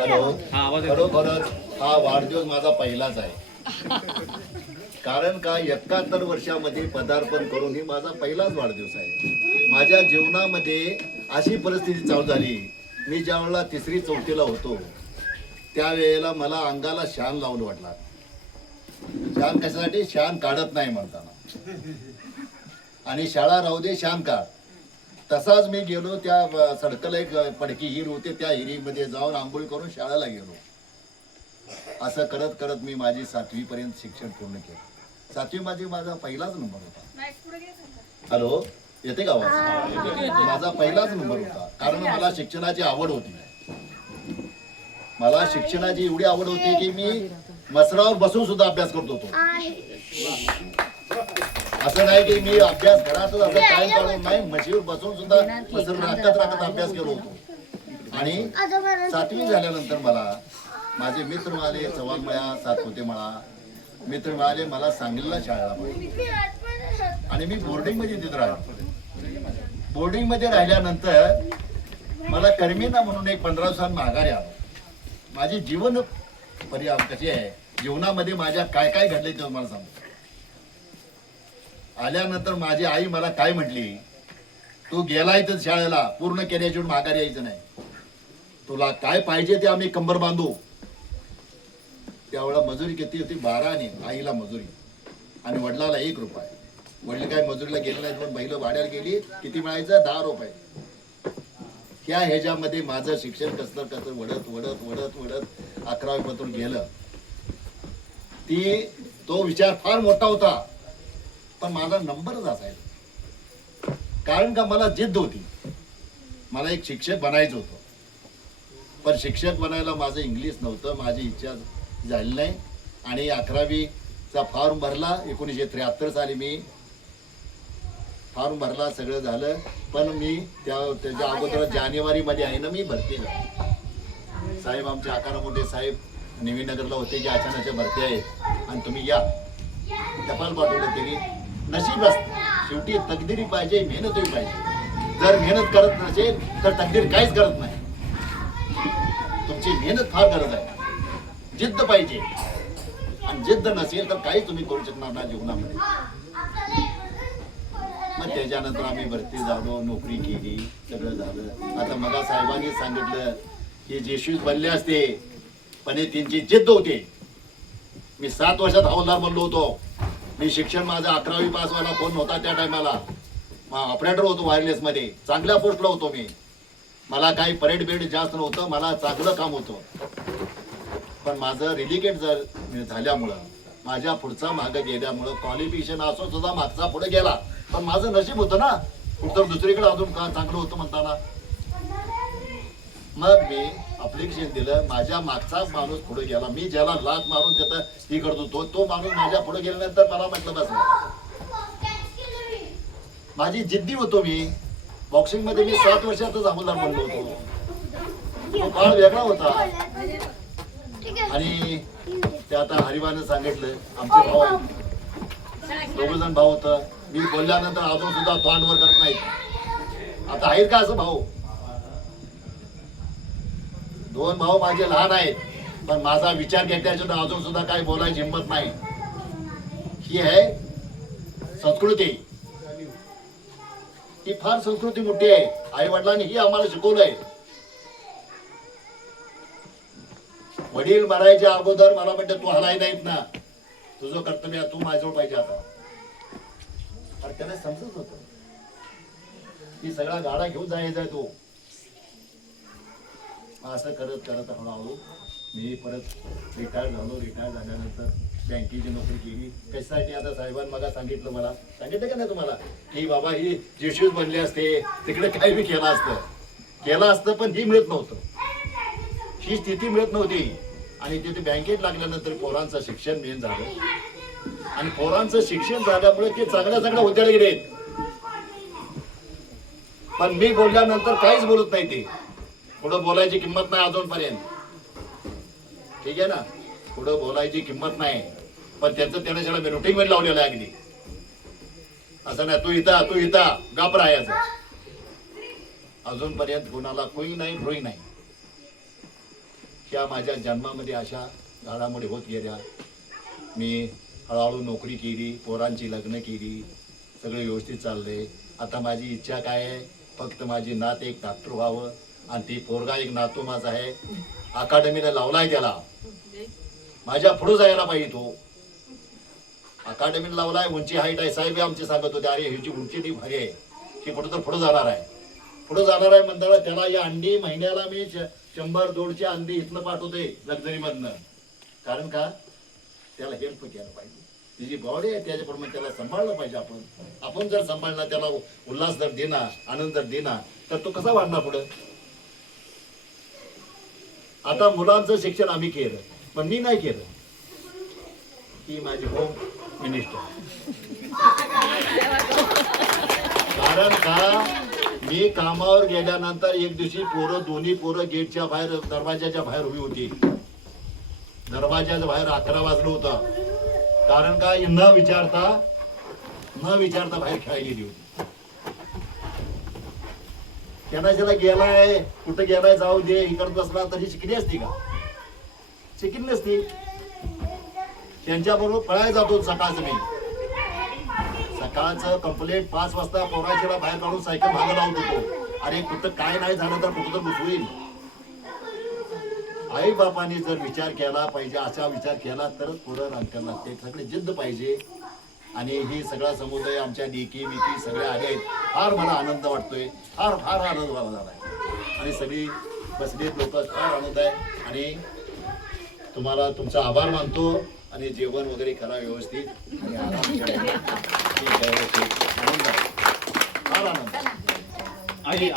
Hello, खरोखरच हा वाढदिवस माझा पहिलाच आहे. कारण का 71 वर्षामध्ये पदार्पण करून ही माझा पहिलाच वाढदिवस आहे. माझ्या जीवनामध्ये अशी परिस्थिती चालू झाली, मी ज्या वेळेला 3री-4थीला होतो त्यावेळेला मला अंगाला शान लावून वाटला. शान कशासाठी? शान काढत नाही म्हणताना, आणि शाळा राहू दे शान काढ. तसाच मी गेलो, त्या सडकला एक पडकी हिर होते, त्या हिरीमध्ये जाऊन आंघोळ करून शाळेला गेलो. असं करत करत मी माझी 7वी पर्यंत शिक्षण पूर्ण केलं. 7वी मध्ये माझा पहिलाच नंबर होता. हॅलो, येते का आवाज? माझा पहिलाच नंबर होता, कारण मला शिक्षणाची आवड होती. मला शिक्षणाची एवढी आवड होती की मी मसरावर बसून सुद्धा अभ्यास करत होतो. असं नाही की मी अभ्यास घरातच असं टाइम काढून नाही, म्हशीवर बसून सुद्धा मसर राखत अभ्यास करत होतो. आणि 7वी झाल्यानंतर मला माझे मित्र मिळाले, चव्हाण मळा, सातपुते मळा मित्र मिळाले, मला सांगलीला शाळेला पाहिजे. आणि मी बोर्डिंग मध्ये तिथं राहिलो. बोर्डिंग मध्ये राहिल्यानंतर मला कर्मीना म्हणून एक 15 दिवसांनी माघारी आलो. माझी जीवन कशी आहे, जीवनामध्ये माझ्या काय काय घडले ते मला सांगतो. आल्यानंतर माझी आई मला काय म्हटली, तू गेलाय तर शाळेला पूर्ण केल्याशिवाय माघारी यायचं नाही. तुला काय पाहिजे ते आम्ही कंबर बांधू. त्यावेळेला मजुरी किती होती? 12 आणे आईला मजुरी, आणि वडिलाला 1 रुपया. वडील काय मजुरीला गेले नाहीत, पण बैल भाड्याला गेली. किती मिळायचं? 10 रुपये. ह्याच्यामध्ये माझं शिक्षण कसं कसं वडत वडत वडत वडत 11वी पासून गेलं. तो विचार फार मोठा होता, पण माझा नंबरच असायचा. कारण का मला जिद्द होती, मला एक शिक्षक बनायचं होतं. पण शिक्षक बनायला माझं इंग्लिश नव्हतं, माझी इच्छा झाली नाही. आणि 11वीचा फॉर्म भरला. 1973 साली मी फॉर्म भरला, सगळं झालं. पण मी त्याच्या अगोदर जानेवारीमध्ये आहे ना मी भरती झालो. साहेब आमचे आकारा मोठे साहेब नवीनगरला होते की अचानक भरती आहेत आणि तुम्ही या. टपाल पाठवलं तरी नशीब असतं. शेवटी तकदीरी पाहिजे, मेहनतही पाहिजे. जर मेहनत करत नसेल तर तकदीर काहीच करत नाही. तुमची मेहनत फार गरज आहे, जिद्द पाहिजे. आणि जिद्द नसेल तर काही तुम्ही करू शकणार नाही जीवनामध्ये. मग त्याच्यानंतर आम्ही भरती झालो, नोकरी केली, सगळं झालं. आता मला साहेबांनी सांगितलं की जेशूस बनले असते, पण हे त्यांची जिद्द होती. मी 7 वर्षात हवालदार बनलो होतो. मी शिक्षण माझं 11वी पास व्हायला फोन होता त्या टायमाला. ऑपरेटर होतो वायरलेस मध्ये, चांगल्या पोस्टला होतो मी. मला काही परेड बेड जास्त नव्हतं, मला चांगलं काम होतं. पण माझं रिलिकेट जर झाल्यामुळं, माझ्या पुढचा मागं गेल्यामुळं, क्वालिफिकेशन असो सुद्धा मागचा पुढे गेला. पण माझं नशीब होतं ना, कुठं दुसरीकडे अजून का चांगलं होतं म्हणताना. मग मी अप्लिकेशन दिलं. माझ्या मागचा माणूस पुढे गेला. मी ज्याला लात मारून त्याचा ही करत होतो, तो माणूस माझ्या पुढे गेल्यानंतर मला म्हटलं बस. माझी जिद्दी होतो मी. बॉक्सिंग मध्ये मी 7 वर्षातच हवालदार बनलो होतो. तो काळ वेगळा होता. आणि ते आता हरिबानं सांगितलं, आमचे भाऊ आहेत, 2 जण भाऊ होतं. मी बोलल्यानंतर अजून सुद्धा तोंडवर करत नाहीत. आता आहेत का असं भाऊ? 2 भाऊ माझे लहान आहेत, पण माझा विचार घेतल्याशिवाय अजून सुद्धा काही बोलायची हिंमत नाही. ही आहे संस्कृती. ही फार संस्कृती मोठी आहे. आई वडिलांनी ही आम्हाला शिकवलंय. वडील मरायच्या अगोदर मला म्हणते तू हलाय नाहीत ना, तुझं कर्तव्य तू माझ्याजवळ पाहिजे. आता त्याला समजत होत की सगळा गाडा घेऊन जायचा तो. असं करत करत हळूहळू मी परत रिटायर झालो. रिटायर झाल्यानंतर बँकेची नोकरी केली. कशासाठी? आता साहेबांनी मला सांगितलं का नाही तुम्हाला की बाबा ही जेशूस बनले असते, तिकडे काही बी केलं असतं, पण ही मिळत नव्हतं. ही स्थिती मिळत नव्हती. आणि तिथे बँकेत लागल्यानंतर पोरांचं शिक्षण मेन झालं. आणि पोरांचं शिक्षण झाल्यामुळे ते चांगल्या उद्याला गेलेत. पण मी बोलल्यानंतर काहीच बोलत नाही. ते पुढं बोलायची किंमत नाही अजूनपर्यंत. ठीक आहे ना, पुढं बोलायची किंमत नाही. पण त्यांचं त्याने सगळं मी रुटीन मध्ये लावलेलं आहे. अगदी असं नाही तू इथं गाप राहायचं. अजूनपर्यंत कोणाला कोई नाही. त्या माझ्या जन्मामध्ये अशा घडामोडी होत गेल्या. मी हळूहळू नोकरी केली, पोरांची लग्न केली, सगळं व्यवस्थित चाललंय. आता माझी इच्छा काय आहे, फक्त माझी नात एक डॉक्टर व्हावं आणि ती पोरगा एक नातू माझा आहे, अकादमीला लावलाय त्याला. माझ्या पुढे जायला पाहिजे तो. अकादमीला लावलाय, उंची हाईट आहे. साहेब आमचे सांगत होते, अरे ह्याची उंची ती भारी आहे, की कुठं तर पुढे जाणार आहे. पुढे जाणार आहे म्हणताना त्याला या अंडी महिन्याला मी 100-150 अंडी इथनं पाठवते लक्झरीमधनं. कारण का, त्याला हेल्प केलं पाहिजे. तिची बॉडी आहे त्याच्याप्रमाणे त्याला सांभाळलं पाहिजे. आपण जर सांभाळला, त्याला उल्हास जर देणार, आनंद जर देणार, तर तो कसा वाढणार पुढं. आता मुलांचं शिक्षण आम्ही केलं, पण मी नाही केलं. ती माझी होम मिनिस्टर. कारण का, मी कामावर गेल्यानंतर एक दिवशी दोन्ही पोरं गेटच्या बाहेर, दरवाजाच्या बाहेर उभी होती. दरवाजाच्या बाहेर 11 वाजलं होतं. कारण काय, न विचारता बाहेर खेळायला गेली होती. त्यांना ज्याला गेलाय, कुठं गेलाय जाऊ दे, इकडे बसला तरी शिकली असती का? शिकली नसती. त्यांच्याबरोबर पळायला जातो सकाळचं. मी सकाळचं कंप्लेंट 5 वाजता पोराशीला बाहेर काढून सायकल मागं लावत होतो. अरे कुठं काय नाही झालं तर कुठं तर घुसवीन. आई बापाने जर विचार केला पाहिजे, असा विचार केला तरच पुढं रांगण लागते. सगळे जिद्द पाहिजे. आणि ही सगळा समुदाय आमच्या डिकी विकी सगळे आले आहेत. फार मला आनंद वाटतोय, फार फार आनंद मला झाला आहे. आणि सगळी बसलीत लोक, फार आनंद आहे. आणि तुम्हाला तुमचा आभार मानतो. आणि जेवण वगैरे करा व्यवस्थित आणि आराम करा. ठीक आहे, आनंद आहे, फार आनंद. आई